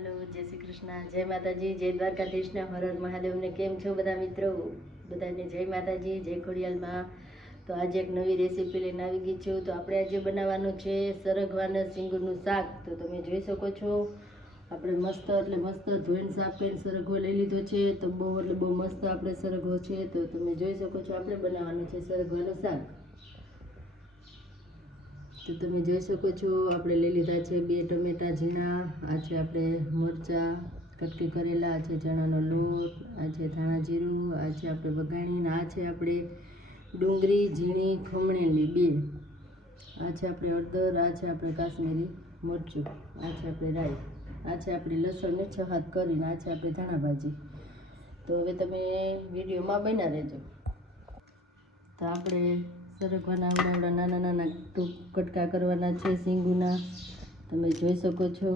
Hello जय श्री कृष्ण जय माताजी जय द्वारकाधीश ने हर हर महादेव ने केम छो बधा मित्रों बधाने जय माताजी जय खोडियाल मां। तो आज एक नवी रेसिपी लईने આવી ગઈ છું। तो આપણે આજે બનાવવાનું છે સરગવાના સિંગુરનું શાક। તો તમે જોઈ શકો છો આપણે મસ્ત એટલે મસ્ત ધોઈને સાફ કરીને સરગવો લઈ લીધો છે। તો બહુ મસ્ત આપણે સરગવો છે। તો તમે જોઈ શકો છો આપણે બનાવવાનું છે સરગવાનું શાક। तो તમે જોઈ શકો છો આપણે લઈ લીધા છે 2 ટમેટા ઝીણા, આ છે આપણે મરચાં કટકી કરેલા, આ છે ચણાનો લોટ, આ છે ધાણા જીરું, આ છે આપણે વઘાણી, આ છે આપણે ડુંગળી ઝીણી ખમણેલી 2, આ છે આપણે હળદર, આ છે આપણે કાશ્મીરી મરચું, આ છે આપણે રાઈ, આ છે આપણે લસણને 6 હાથ કરીને, આ છે આપણે ધાણા ભાજી। તો હવે તમે વિડીયોમાં બન્યા રહેજો। તો આપણે સરગવાના આવડા નાના નાના કટકા કરવાના છે સિંગુના। તમે જોઈ શકો છો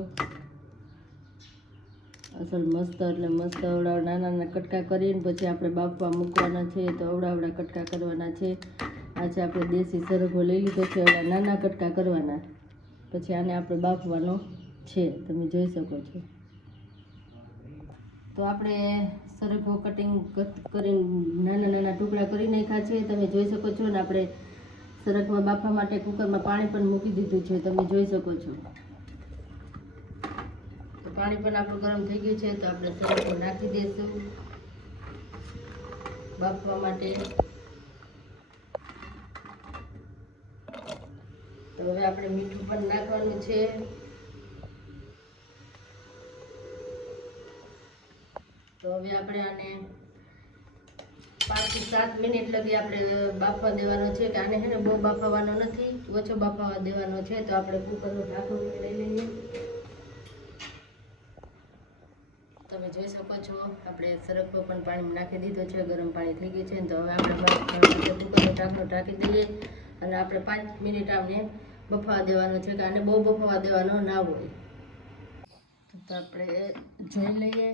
અસલ મસ્ત એટલે મસ્ત આવડા નાના નાના કટકા કરીને પછી આપણે બાફવા મૂકવાના છે। તો આવડા કટકા કરવાના છે। આ છે આપણે દેશી સરગવો લઈ લીધો છે, આવડા નાના કટકા કરવાના, પછી આને આપણે બાફવાનો છે। તમે જોઈ શકો છો। તો આપણે સરગવો કટિંગ કરીને નાના નાના ટુકડા કરી નાખ્યા છે। તમે જોઈ શકો છો ને આપણે સરગવા બાફવા માટે કુકરમાં પાણી પણ મૂકી દીધું છે। તમે જોઈ શકો છો તો પાણી પણ આપણું ગરમ થઈ ગયું છે। તો આપણે સરગવો નાખી દઈશું બાફવા માટે। તો હવે આપણે મીઠું પણ નાખવાનું છે। તો હવે આપણે આને 5 થી 7 મિનિટ લગી આપણે બાફવા દેવાનો છે કે આને બહુ બાફવાનો નથી, ઓછો બાફવા દેવાનો છે। તો આપણે કુકરનું ઢાંકણું લઈ લઈએ। તમે જોઈ શકો છો આપણે સરગવો પણ પાણીમાં નાખી દીધો છે, ગરમ પાણી થઈ ગયું છે। તો હવે આપણે કુકરનું ઢાંકણું ઢાંકી દઈએ અને આપણે 5 મિનિટ આને બફવા દેવાનો છે કે આને બહુ બફવા દેવાનો ના હોય। તો આપણે જોઈ લઈએ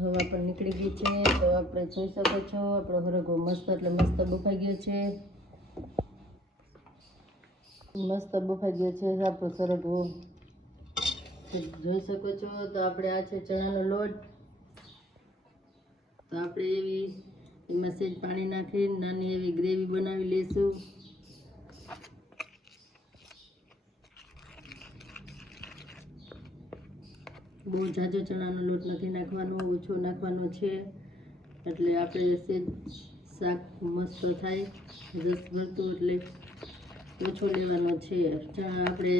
હવા પણ નીકળી ગઈ છે। તો આપણે જોઈ શકો છો આપણો સરગવો મસ્ત એટલે મસ્ત બફાઈ ગયો છે, મસ્ત બફાઈ ગયો છે આપણો સરગવો। જોઈ શકો છો તો આપણે આ છે ચણાનો લોટ। તો આપણે એમાં સેજ પાણી નાખીને નાની એવી ગ્રેવી બનાવી લઈશું। બહુ જાજો ચણાનો લોટ નથી નાખવાનો, ઓછો નાખવાનો છે એટલે આપણે સેજ શાક મસ્ત થાય, રસ ભરતું એટલે ઓછો લેવાનો છે। આપણે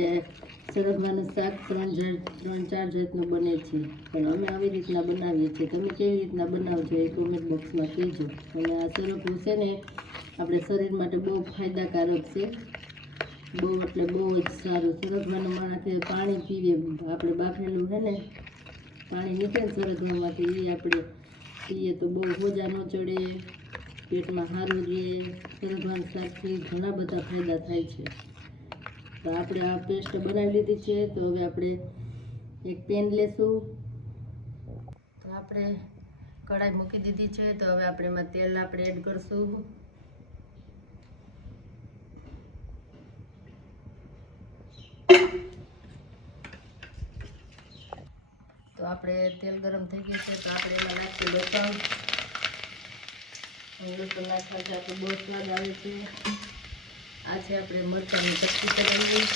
સરગવાનું શાક 3-4 જાતનું બને છે, પણ અમે આવી રીતના બનાવીએ છીએ। તમે કેવી રીતના બનાવજો એ કોમેન્ટ બોક્સમાં કહેજો। અને આ સરગવું છે ને આપણે શરીર માટે બહુ ફાયદાકારક છે, બહુ એટલે બહુ જ સારું। સરગવાનું માણસે પાણી પીવે, આપણે બાફેલું છે ને પાણી નીકળે ને સરગવામાંથી એ આપણે પીએ તો બહુ હોજા ન ચડે, પેટમાં સારું રહે। સરગવાનું શાકથી ઘણા બધા ફાયદા થાય છે। તો આપણે આ પેસ્ટ બનાવી લીધી છે। તો હવે આપણે એક પેન લેશું। તો આપણે કઢાઈ મૂકી દીધી છે। તો હવે આપણે એમાં તેલ આપણે એડ કરશું। તો આપણે તેલ ગરમ થઈ ગયું છે। તો આપણે એમાં નાખીએ લસણ નાખવાથી આપણે બહુ સ્વાદ આવે છે। આ છે આપણે મરચાંની કટકી કરેલી,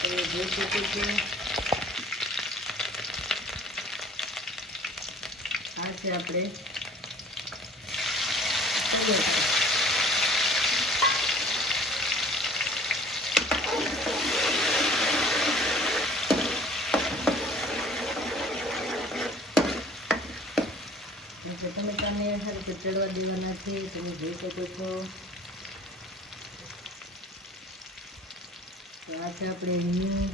તમે જોઈ શકો છો। આ છે આપણે ટમેટાં, ટમેટાને સારી રીતે ચડવા દેવાના છે। તમે જોઈ શકો છો। તો આ છે આપણે હિંગ,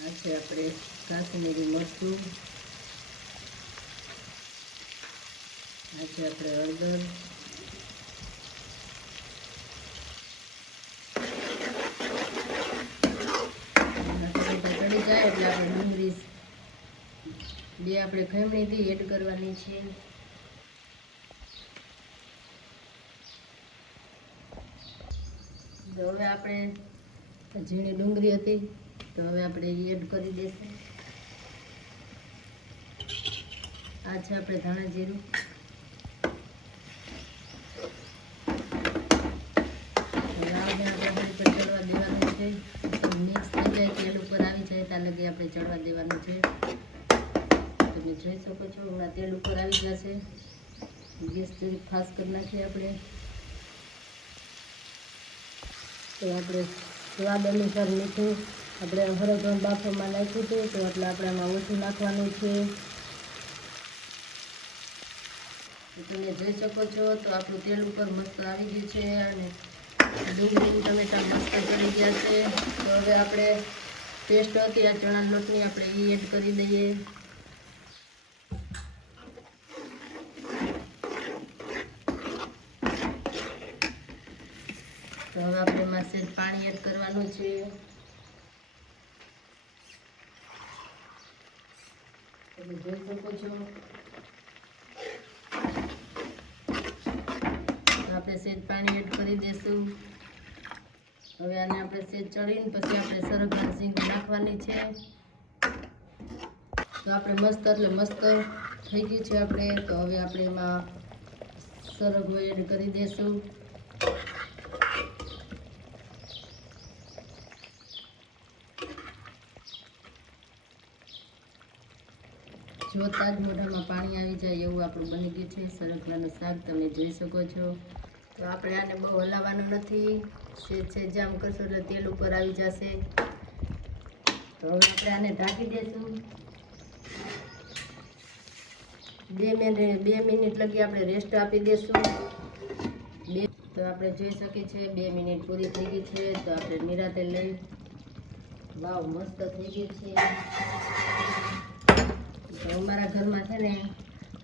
આ છે આપણે કાશ્મીરી મરચું, આ છે આપણે હળદર, ચડી જાય એટલે આપણે ડુંગળી 2 આપણે ખમણીથી એડ કરવાની છે। તો હવે આપણે ઝીણી ડુંગળી હતી તો હવે આપણે એડ કરી દઈશું. આ છે આપણે ધાણા જીરું. ચડવા દેવાનું છે. મિક્સ થઈ જાય તેલ ઉપર આવી જાય ત્યાં લગી આપણે ચડવા દેવાનું છે. તમે જોઈ શકો છો હમણાં તેલ ઉપર આવી જશે. ગેસ થોડી ફાસ્ટ કરી નાખીએ આપણે. તો આપણે સ્વાદ અનુસાર મીઠું આપણે હળદર બાફવામાં નાખ્યું હતું તો એટલે આપણે આમાં ઓછું નાખવાનું છે. તમે જોઈ શકો છો તો આપણું તેલ ઉપર મસ્ત આવી ગયું છે અને ડુંગળી ટમેટા મસ્ત ચડી ગયા છે. તો હવે આપણે પેસ્ટ હતી આ ચણા લોટની આપણે એ એડ કરી દઈએ. તો હવે આપણે એમાં સેજ પાણી એડ કરવાનું છે. તમે જોઈ શકો છો આપણે સેજ પાણી એડ કરી દઈશું. હવે આને આપણે સેજ ચડીને પછી આપણે સરગવાની સિંગ નાખવાની છે. તો આપણે મસ્ત એટલે મસ્ત થઈ ગયું છે આપણે. તો હવે આપણે એમાં સરગવો એડ કરી દઈશું. જોતા જ મોઢામાં પાણી આવી જાય એવું આપણું બની ગયું છે સરગવાનું શાક. તમે જોઈ શકો છો. તો આપણે આને બહુ હલાવવાનું નથી. છે જામ કરશું એટલે તેલ ઉપર આવી જશે. તો હવે આપણે આને ઢાંકી દઈશું. 2 મિનિટ લગી આપણે રેસ્ટ આપી દઈશું. તો આપણે જોઈ શકીએ છીએ 2 મિનિટ પૂરી થઈ ગઈ છે. તો આપણે નિરાતે લઈ વાવ મસ્ત થઈ ગઈ છે. તો અમારા ઘરમાં છે ને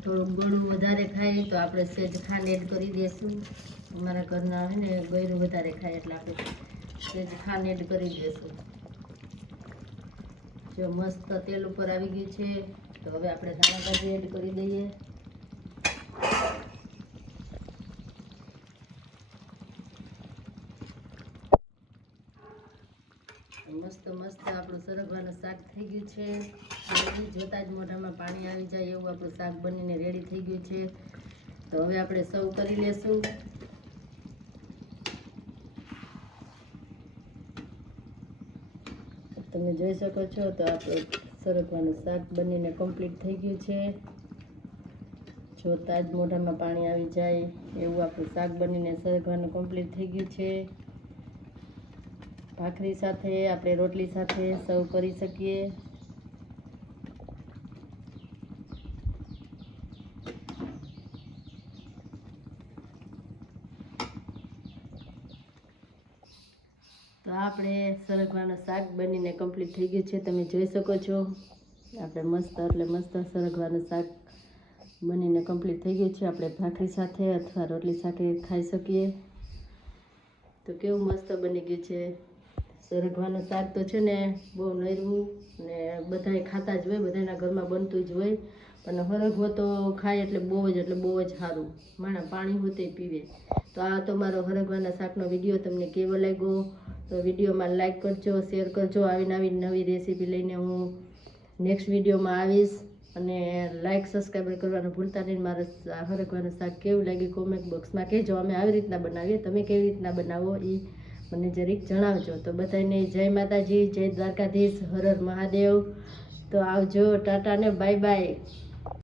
થોડુંક ગળું વધારે ખાય તો આપણે સેજ ખાંડ એડ કરી દઈશું. અમારા ઘરના છે ને ગળું વધારે ખાય એટલે આપણે સેજ ખાંડ એડ કરી દઈશું. જો મસ્ત તેલ ઉપર આવી ગયું છે. તો હવે આપણે ધાણા ભાજી એડ કરી દઈએ. મસ્ત મસ્ત આપણું સરગવાનું શાક થઈ ગયું છે. જોતા જ મોઢામાં પાણી આવી જાય એવું આપણું શાક બનીને રેડી થઈ ગયું છે. તો હવે આપણે સર્વ કરી લેશું. તમે જોઈ શકો છો તો આપણું સરગવાનું શાક બનીને કમ્પ્લીટ થઈ ગયું છે. જોતા જ મોઢામાં પાણી આવી જાય એવું આપણું શાક બનીને સરગવાનું કમ્પ્લીટ થઈ ગયું છે. ભાખરી સાથે આપણે રોટલી સાથે સર્વ કરી શકીએ. તો આપણે સરગવાનું શાક બનીને કમ્પ્લીટ થઈ ગયું છે. તમે જોઈ શકો છો આપણે મસ્ત એટલે મસ્ત સરગવાનું શાક બનીને કમ્પ્લીટ થઈ ગયું છે. આપણે ભાખરી સાથે અથવા રોટલી સાથે ખાઈ શકીએ. તો કેવું મસ્ત બની ગયું છે. સરગવાનું શાક તો છે ને બહુ નરવું ને બધાય ખાતા જ હોય, બધાના ઘરમાં બનતું જ હોય. અને હરગવો તો ખાય એટલે બહુ જ સારું. માણા પાણી હોતે પીવે. તો આ તો મારો હરગવાના શાકનો વિડીયો તમને કેવો લાગ્યો? તો વિડીયોમાં લાઈક કરજો, શેર કરજો. આવી નવી રેસીપી લઈને હું નેક્સ્ટ વિડીયોમાં આવીશ. અને લાઈક સબસ્ક્રાઈબર કરવાનું ભૂલતા નહીં. મારા હરગવાનું શાક કેવું લાગ્યું કોમેન્ટ બોક્સમાં કહેજો. અમે આવી રીતના બનાવીએ, તમે કેવી રીતના બનાવો એ મને જરીક જણાવજો. તો બધાને જય માતાજી, જય દ્વારકાધીશ, હર હર મહાદેવ. તો આવજો, ટાટા ને બાય બાય.